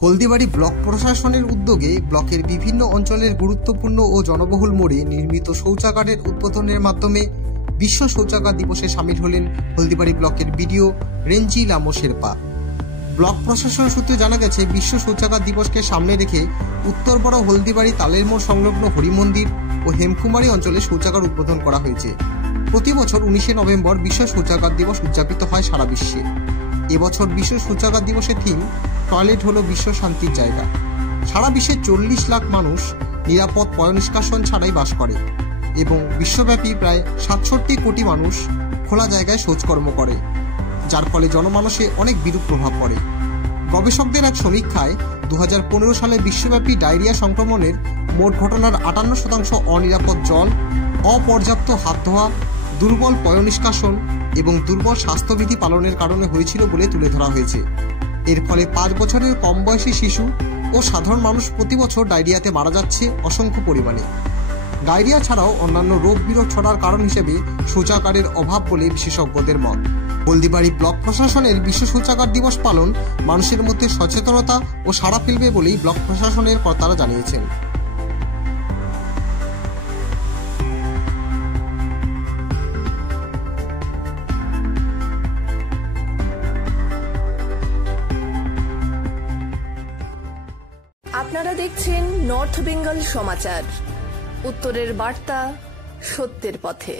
Haldibari block প্রশাসনের উদ্যোগে ব্লকের বিভিন্ন অঞ্চলের গুরুত্বপূর্ণ ও জনবহুল মোড়ে নির্মিত শৌচাগারের উদ্বোধনের মাধ্যমে বিশ্ব শৌচাগার দিবসে সামিল হলেন হলদিবাড়ি ব্লকের বিডিও রেঞ্জি লামো শেরপা। ব্লক প্রশাসন সূত্রে জানা গেছে, বিশ্ব শৌচাগার দিবসকে সামনে রেখে উত্তরপাড়া হলদিবাড়ি তালের মোড় সংলগ্ন হরিমন্দির ও হেমকুমারী অঞ্চলে শৌচাগার উদ্বোধন করা হয়েছে। প্রতি বছর 19শে নভেম্বর বিশ্ব শৌচাগার দিবস উদযাপিত হয় সারা বিশ্বে। এবছর বিশ্ব শৌচাগার দিবসের থিম টয়লেট হলো বিশ্ব শান্তির জায়গা। সারা বিশ্বে 40 লাখ মানুষ নিরাপদ পয়ঃনিষ্কাশন ছাড়াই বাস করে এবং বিশ্বব্যাপী প্রায় 67 কোটি মানুষ খোলা জায়গায় শৌচকর্ম করে, যার ফলে জনমানসে অনেক বিরূপ প্রভাব পড়ে। গবেষকদের এক সমীক্ষায় 2015 সালে বিশ্বব্যাপী ডায়রিয়া সংক্রমণের মোট ঘটনার 58% অনিরাপদ জল, অপর্যাপ্ত হাত ধোয়া, দুর্বল পয়ঃনিষ্কাশন এবং দুর্বল স্বাস্থ্যবিধি পালনের কারণে হয়েছিল বলে তুলে ধরা হয়েছে। এর ফলে 5 বছরের কম বয়সী শিশু ও সাধারণ মানুষ প্রতি বছর ডায়রিয়াতে মারা যাচ্ছে অসংখ্য পরিমাণে। ডায়রিয়া ছাড়াও অন্যান্য রোগ বিরোগ ছড়ার কারণ হিসেবে শৌচাগারের অভাব বলে বিশেষজ্ঞদের মত। হলদিবাড়ি ব্লক প্রশাসনের বিশ্ব শৌচাগার দিবস পালন মানুষের মধ্যে সচেতনতা ও সাড়া ফেলবে বলেই ব্লক প্রশাসনের কর্তারা জানিয়েছেন। আপনারা দেখছেন নর্থ বেঙ্গল সমাচার, উত্তরের বার্তা, সত্যের পথে।